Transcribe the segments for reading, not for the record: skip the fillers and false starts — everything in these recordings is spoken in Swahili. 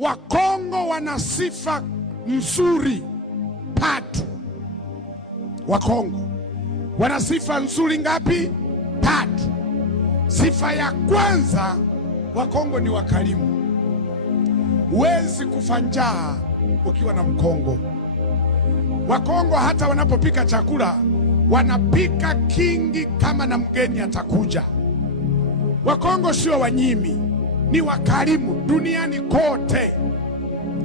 Wakongo wana sifa nzuri tatu. Wakongo wana sifa nzuri ngapi? Tatu. Sifa ya kwanza, Wakongo ni wakarimu. Huwezi kufa njaa ukiwa na Mkongo. Wakongo hata wanapopika chakula wanapika kingi kama na mgeni atakuja. Wakongo sio wanyimi, ni wakarimu. Duniani kote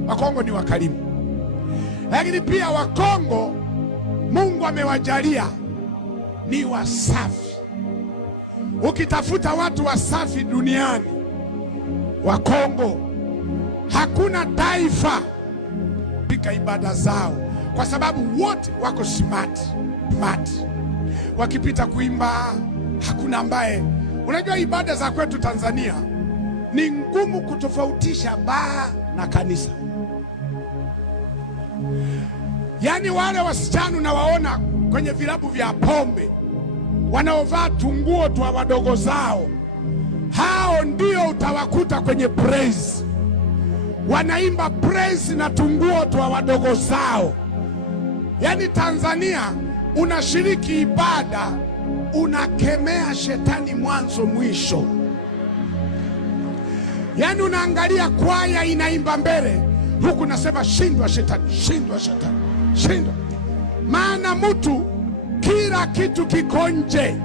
Wakongo ni wakarimu. Lakini pia Wakongo Mungu amewajalia ni wasafi. Ukitafuta watu wasafi duniani, Wakongo. Hakuna taifa pika ibada zao, kwa sababu wote wako smart. Wakipita kuimba hakuna ambaye. Unajua ibada za kwetu Tanzania ni ngumu kutofautisha baa na kanisa. Yaani wale wasichana unawaona kwenye vilabu vya pombe wanaovaa tunguo twa wadogo zao, hao ndio utawakuta kwenye praise. Wanaimba praise na tunguo twa wadogo zao. Yaani Tanzania unashiriki ibada, unakemea shetani mwanzo mwisho. Yaani unaangalia kwaya inaimba mbele, huku nasema shindwa shetani, shindwa shetani, shindwa. Maana mtu kila kitu kiko nje.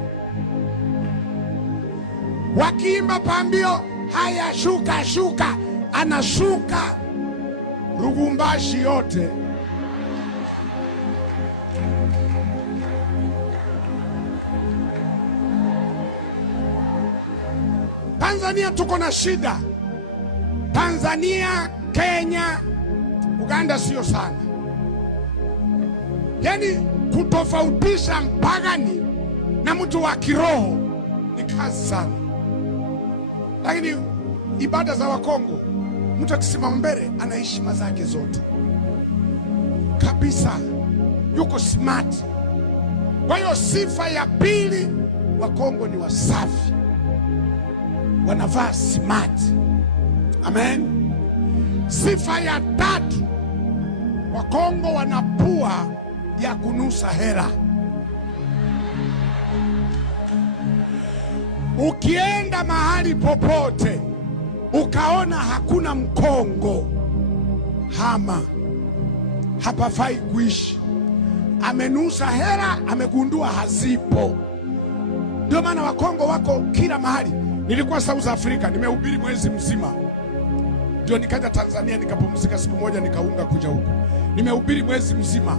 Wakiimba pambio, haya shuka shuka, anashuka Lubumbashi yote. Tanzania tuko na shida. Tanzania, Kenya, Uganda sio sana. Yaani kutofautisha mpagani na mtu wa kiroho ni kazi sana. Lakini ibada za Wakongo, mtu akisimama mbele ana heshima zake zote kabisa, yuko smart. Kwa hiyo sifa ya pili, Wakongo ni wasafi, wanavaa smart. Amen. Sifa ya tatu, Wakongo wana pua ya kunusa hela. Ukienda mahali popote ukaona hakuna Mkongo, hama, hapafai kuishi. Amenusa hela, amegundua hazipo. Ndio maana Wakongo wako kila mahali. Nilikuwa South Africa, nimehubiri mwezi mzima. Ndio nikaja Tanzania nikapumzika siku moja nikaunga kuja huko. Nimehubiri mwezi mzima.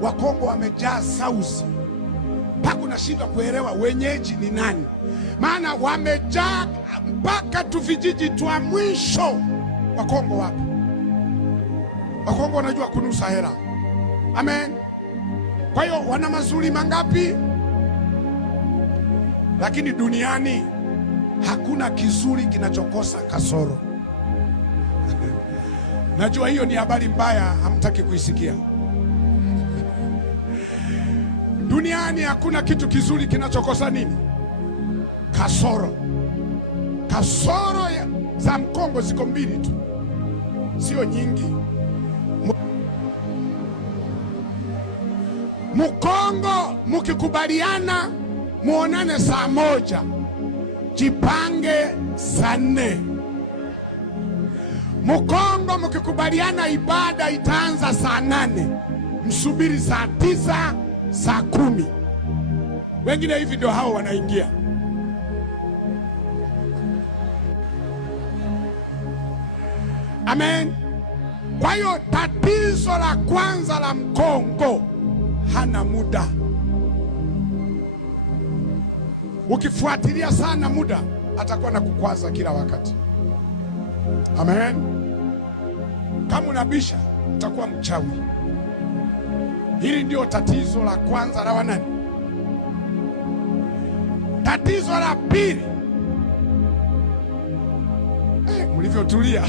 Wakongo wamejaa South. Mpaka unashindwa kuelewa wenyeji ni nani. Maana wamejaa mpaka tu vijiji twa mwisho. Wakongo wapo. Wakongo wanajua kunusa hela. Amen. Kwa hiyo wana mazuri mangapi? Lakini duniani hakuna kizuri kinachokosa kasoro. Najua hiyo ni habari mbaya, hamtaki kuisikia. Duniani hakuna kitu kizuri kinachokosa nini? Kasoro. Kasoro za Mkongo ziko mbili tu, sio nyingi. Mkongo mukikubaliana muonane saa moja, jipange saa 4. Mkongo mukikubaliana ibada itaanza saa 8, msubiri saa 9, saa 10. Wengine hivi ndio hao wanaingia. Amen. Kwa hiyo tatizo la kwanza la Mkongo, hana muda. Ukifuatilia sana muda, atakuwa na kukwaza kila wakati. Amen. Kama unabisha, utakuwa mchawi. Hili ndio tatizo la kwanza la wanani. Tatizo la pili, mlivyotulia.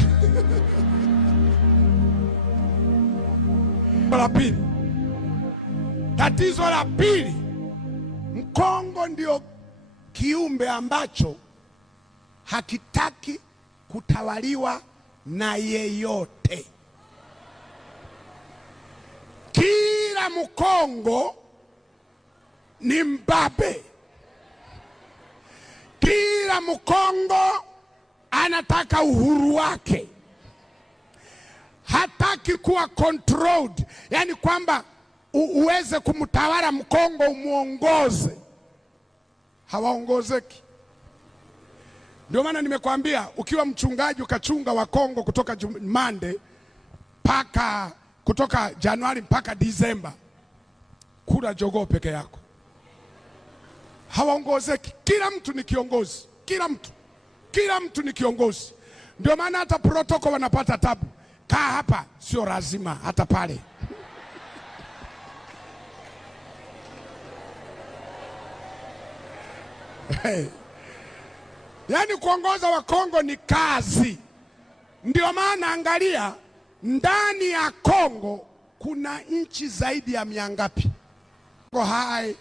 Tatizo la pili, Mkongo ndio kiumbe ambacho hakitaki kutawaliwa na yeyote. Kila Mkongo ni mbabe. Kila Mkongo anataka uhuru wake. Hataki kuwa controlled, yani kwamba uweze kumtawala Mkongo umuongoze. Hawaongozeki. Ndio maana nimekwambia ukiwa mchungaji ukachunga Wakongo kutoka Mande mpaka kutoka Januari mpaka Disemba, kula jogoo peke yako. Hawaongozeki. Kila mtu ni kiongozi. Kila mtu ni kiongozi. Ndio maana hata protoko wanapata tabu. Kaa hapa, sio lazima hata pale. Yaani kuongoza Wakongo ni kazi. Ndio maana angalia, ndani ya Kongo kuna nchi zaidi ya 100 ngapi? Hai